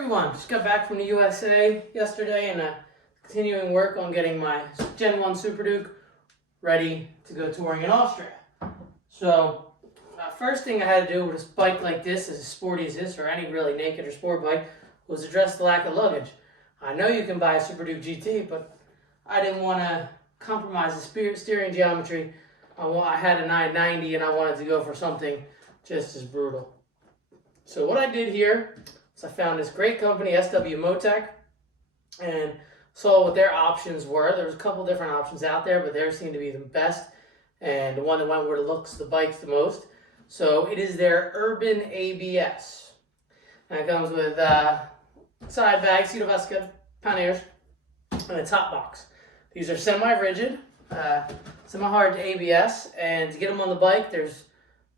everyone, just got back from the USA yesterday and continuing work on getting my Gen 1 Superduke ready to go touring in Austria. So first thing I had to do with a bike like this, as sporty as this, or any really naked or sport bike, was address the lack of luggage. I know you can buy a Superduke GT, but I didn't want to compromise the steering geometry. I had an I-90 and I wanted to go for something just as brutal. So what I did here is I found this great company, SW-Motech, and saw what their options were. There was a couple different options out there, but theirs seemed to be the best and the one that went where it looks the bikes the most. So it is their Urban ABS. And it comes with side bag, seat vasca, panniers, and a top box. These are semi-rigid, semi-hard ABS, and to get them on the bike, there's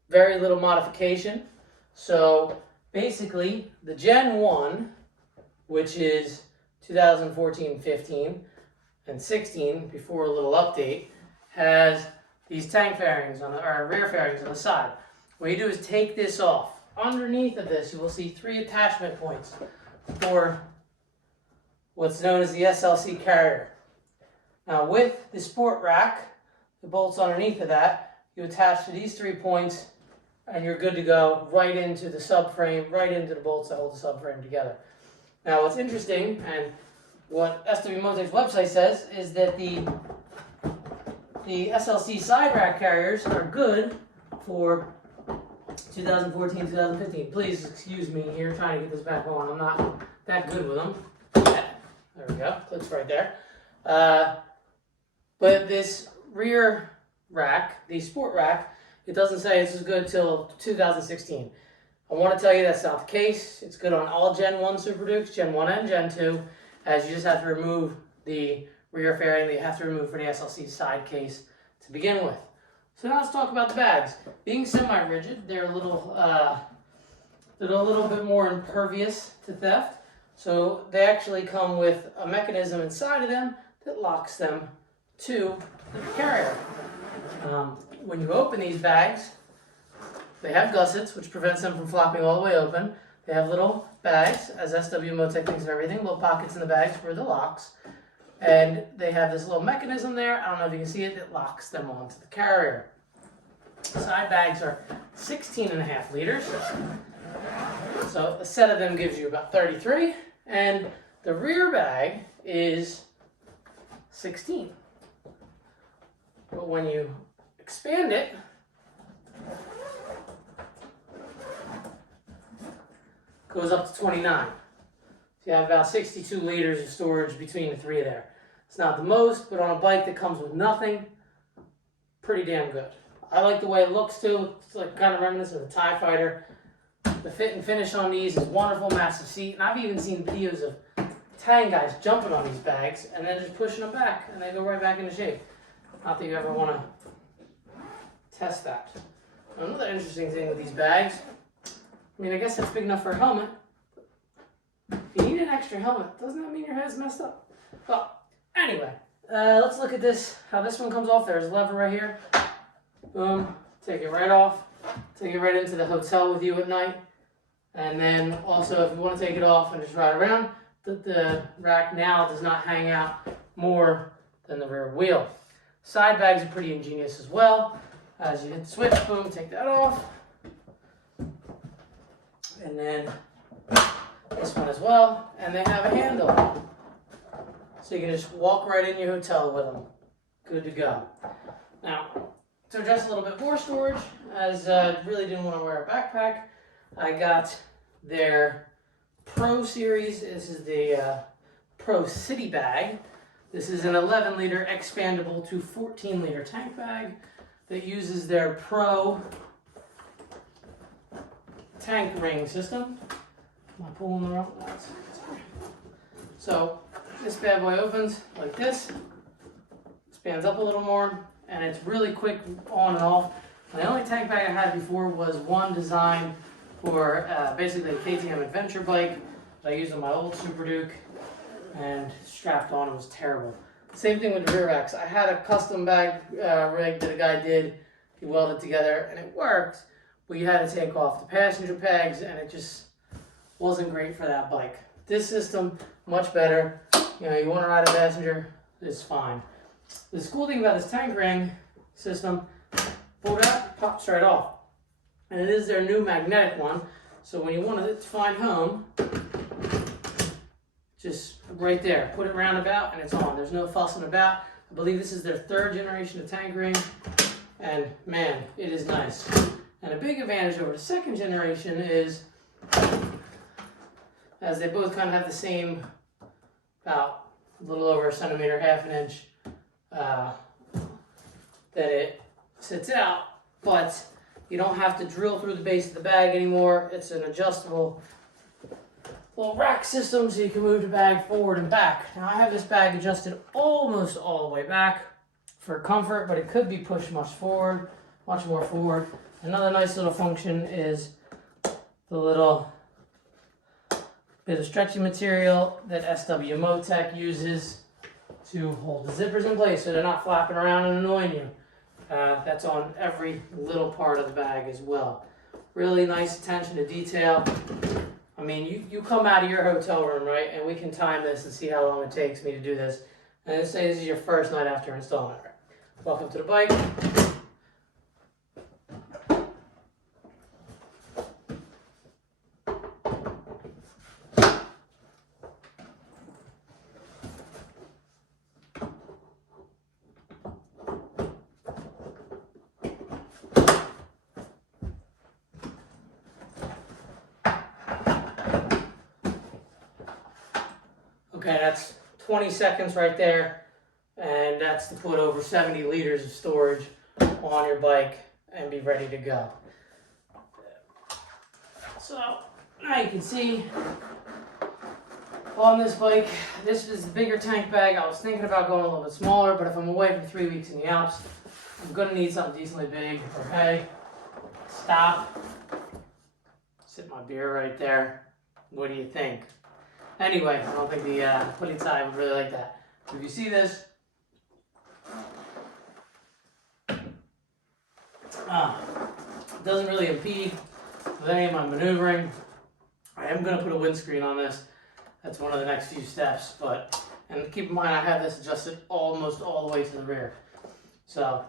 very little modification. So basically, the Gen 1, which is 2014-15 and 16, before a little update, has these tank fairings or rear fairings on the side. What you do is take this off. Underneath of this, you will see 3 attachment points for what's known as the SLC carrier. Now, with the sport rack, the bolts underneath of that, you attach to these 3 points, and you're good to go right into the subframe, right into the bolts that hold the subframe together. Now, what's interesting, and what SW-Motech's website says, is that the SLC side rack carriers are good for 2014, 2015. Please excuse me here, trying to get this back on. I'm not that good with them. There we go, clicks right there. But this rear rack, the sport rack, it doesn't say this is good till 2016. I want to tell you that's not the case. It's good on all Gen 1 Superdukes, Gen 1 and Gen 2, as you just have to remove the rear fairing that you have to remove for the SLC side case to begin with. So now let's talk about the bags. Being semi-rigid, they're a little bit more impervious to theft. So they actually come with a mechanism inside of them that locks them to the carrier. When you open these bags, they have gussets, which prevents them from flopping all the way open. They have little bags, as SW-Motech thinks of everything, little pockets in the bags for the locks. And they have this little mechanism there, I don't know if you can see it, that locks them onto the carrier. Side bags are 16.5 liters. So a set of them gives you about 33. And the rear bag is 16. But when you expand it, goes up to 29. So you have about 62 liters of storage between the 3 there. It's not the most, but on a bike that comes with nothing, pretty damn good. I like the way it looks too. It's like kind of reminiscent of the TIE Fighter. The fit and finish on these is wonderful, massive seat. And I've even seen videos of Italian guys jumping on these bags and then just pushing them back, and they go right back into shape. Not that you ever want to test that. Another interesting thing with these bags, I mean, I guess that's big enough for a helmet. If you need an extra helmet, doesn't that mean your head's messed up? Well, anyway, let's look at this, how this one comes off. There's a lever right here. Boom, take it right off. Take it right into the hotel with you at night. And then also, if you want to take it off and just ride around, the rack now does not hang out more than the rear wheel. Side bags are pretty ingenious as well. As you hit the switch, boom, take that off. And then this one as well. And they have a handle. So you can just walk right in your hotel with them. Good to go. Now, to address a little bit more storage, as I really didn't want to wear a backpack, I got their Pro Series. This is the Pro City bag. This is an 11-liter expandable to 14-liter tank bag that uses their Pro tank ring system. Am I pulling the wrong? So this bad boy opens like this, expands up a little more, and it's really quick on and off. The only tank bag I had before was one designed for basically a KTM adventure bike that I used on my old Superduke, and strapped on, it was terrible. Same thing with the rear racks. I had a custom bag rig that a guy did. He welded together and it worked, but you had to take off the passenger pegs and it just wasn't great for that bike. This system, much better. You know, you want to ride a passenger, it's fine. The cool thing about this tank ring system, pull it out, it pops right off. And it is their new magnetic one. So when you want it to find home, just right there, put it roundabout and it's on. There's no fussing about. I believe this is their 3rd generation of tank ring. And man, it is nice. And a big advantage over the 2nd generation is, as they both kind of have the same, about a little over a centimeter, half an inch, that it sits out, but you don't have to drill through the base of the bag anymore. It's an adjustable little rack system, so you can move the bag forward and back. Now I have this bag adjusted almost all the way back for comfort, but it could be pushed much more forward. Another nice little function is the little bit of stretchy material that SW-Motech uses to hold the zippers in place so they're not flapping around and annoying you. That's on every little part of the bag as well. Really nice attention to detail. I mean, you come out of your hotel room, right, and we can time this and see how long it takes me to do this. And let's say this is your first night after installing it. Right? Welcome to the bike. Okay, that's 20 seconds right there, and that's to put over 70 liters of storage on your bike and be ready to go. So, now you can see on this bike, this is the bigger tank bag. I was thinking about going a little bit smaller, but if I'm away for 3 weeks in the Alps, I'm going to need something decently big. Okay, stop, sip my beer right there. What do you think? Anyway, I don't think the polizei would really like that. So if you see this, it doesn't really impede with any of my maneuvering. I am going to put a windscreen on this. That's one of the next few steps. And keep in mind, I have this adjusted almost all the way to the rear. So,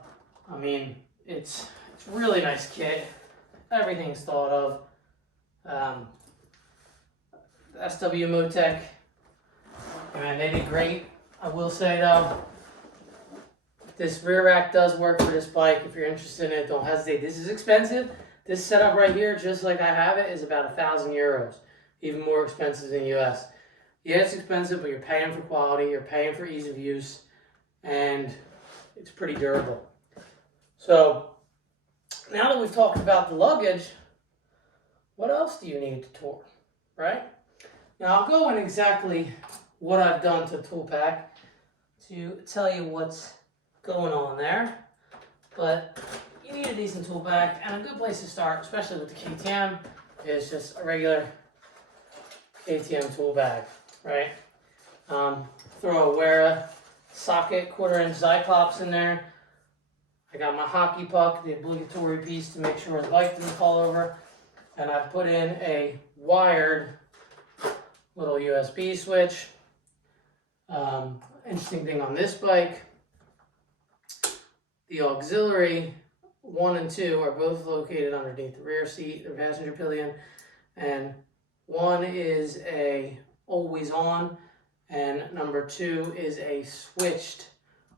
I mean, it's really nice kit. Everything's thought of. SW-Motech, man, they did great. I will say though, this rear rack does work for this bike. If you're interested in it, don't hesitate. This is expensive. This setup right here, just like I have it, is about 1,000 euros. Even more expensive than US. Yeah, it's expensive, but you're paying for quality, you're paying for ease of use, and it's pretty durable. So, now that we've talked about the luggage, what else do you need to tour, right? Now I'll go in exactly what I've done to the tool pack to tell you what's going on there. But you need a decent tool pack, and a good place to start, especially with the KTM, is just a regular KTM tool bag, right? Throw a Wera socket 1/4 inch Cyclops in there. I got my hockey puck, the obligatory piece to make sure the bike doesn't fall over. And I've put in a wired little USB switch. Interesting thing on this bike, the auxiliary 1 and 2 are both located underneath the rear seat, the passenger pillion, and one is a always on, and number 2 is a switched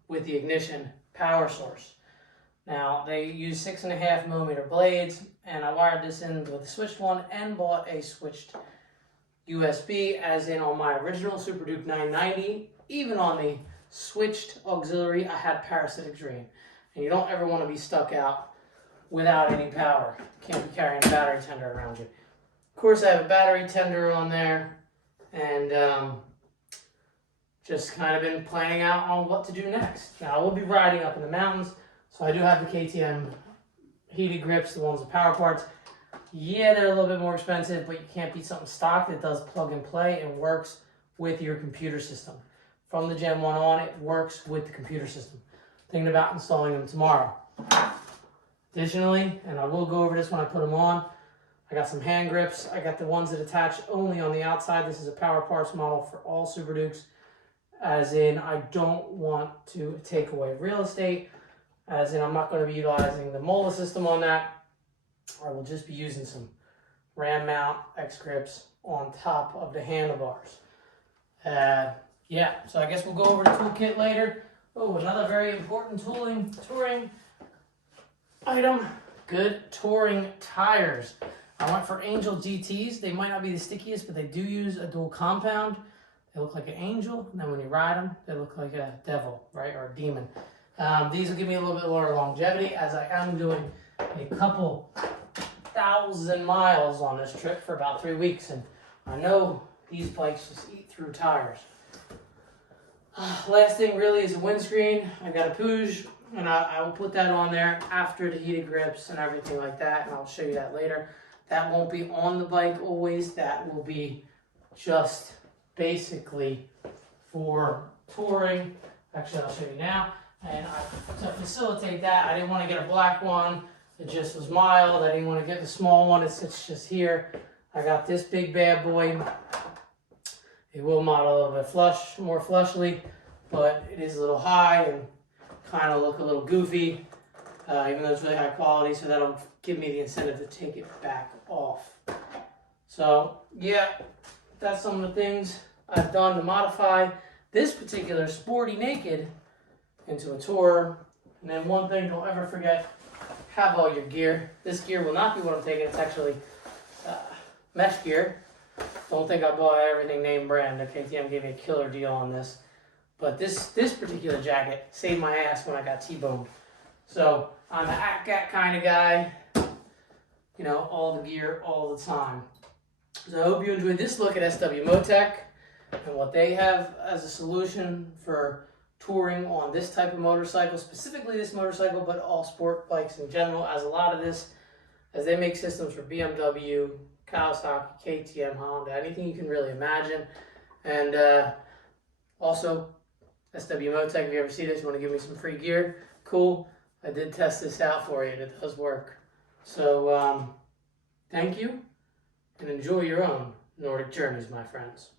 with the ignition power source. Now they use 6.5mm blades, and I wired this in with a switched one and bought a switched USB, as in on my original Superduke 990, even on the switched auxiliary, I had parasitic drain. And you don't ever want to be stuck out without any power. You can't be carrying a battery tender around you. Of course, I have a battery tender on there, and just kind of been planning out on what to do next. Now, I will be riding up in the mountains, so I do have the KTM heated grips, the ones with power parts. Yeah, they're a little bit more expensive, but you can't beat something stock that does plug and play and works with your computer system. From the Gen 1 on, it works with the computer system. Thinking about installing them tomorrow. Additionally, and I will go over this when I put them on, I got some hand grips. I got the ones that attach only on the outside. This is a Power Parts model for all Super Dukes, as in I don't want to take away real estate, as in I'm not going to be utilizing the MOLA system on that. I will just be using some ram mount X grips on top of the handlebars. Yeah, so I guess we'll go over the toolkit later. Oh, another very important touring item, good touring tires. I went for Angel GTs. They might not be the stickiest, but they do use a dual compound. They look like an angel, and then when you ride them, they look like a devil, right, or a demon. These will give me a little bit more longevity, as I am doing a couple 1,000 miles on this trip for about 3 weeks, and I know these bikes just eat through tires. Last thing really is a windscreen. I got a Puge, and I will put that on there after the heated grips and everything like that, and I'll show you that later. That won't be on the bike always. That will be just basically for touring. Actually, I'll show you now. And to facilitate that, I didn't want to get a black one. It just was mild. I didn't want to get the small one. It sits just here. I got this big bad boy. It will model a little bit more flushly, but it is a little high and kind of look a little goofy, even though it's really high quality, so that'll give me the incentive to take it back off. So yeah, that's some of the things I've done to modify this particular Sporty Naked into a tourer. And then one thing, don't ever forget, have all your gear. This gear will not be what I'm taking. It's actually mesh gear. Don't think I bought everything name brand. The KTM gave me a killer deal on this. But this particular jacket saved my ass when I got T-boned. So I'm an ACAT kind of guy. You know, all the gear all the time. So I hope you enjoyed this look at SW-Motech and what they have as a solution for touring on this type of motorcycle, specifically this motorcycle, but all sport bikes in general, as a lot of this, as they make systems for BMW, Kawasaki, KTM, Honda, anything you can really imagine. And also, SW-Motech, if you ever see this, you want to give me some free gear, cool. I did test this out for you, and it does work. So, thank you, and enjoy your own Nordic journeys, my friends.